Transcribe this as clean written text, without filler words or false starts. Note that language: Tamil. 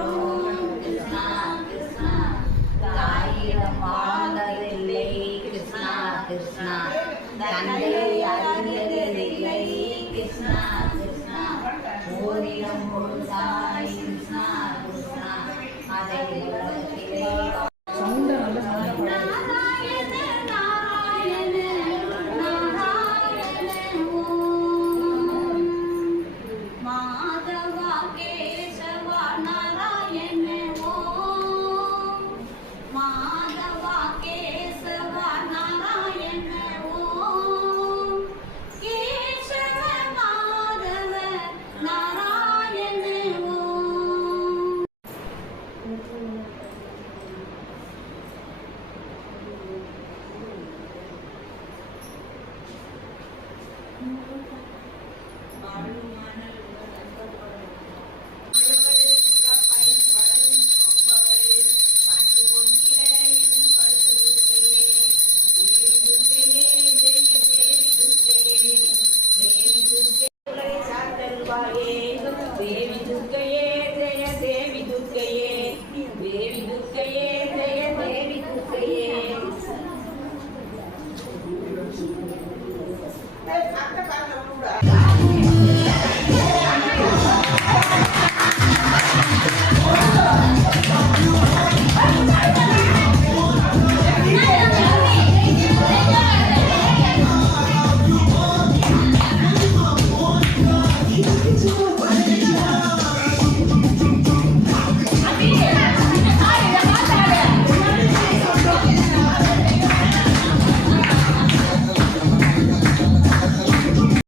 என்றோம் கிருஷ்ணா கிருஷ்ணா தாயிடம் வாழ்ந்ததில்லை கிருஷ்ணா கிருஷ்ணா தந்தை அறிந்ததில்லை கிருஷ்ணா கிருஷ்ணா ஓரிடம் முழுதாய் கிருஷ்ணா கிருஷ்ணா அதை உலகத்திலே தேவி துர்க்கையே ஜெய தேவி துர்க்கையே தேவி துர்க்கையே ஜெய தேவி துர்க்கையே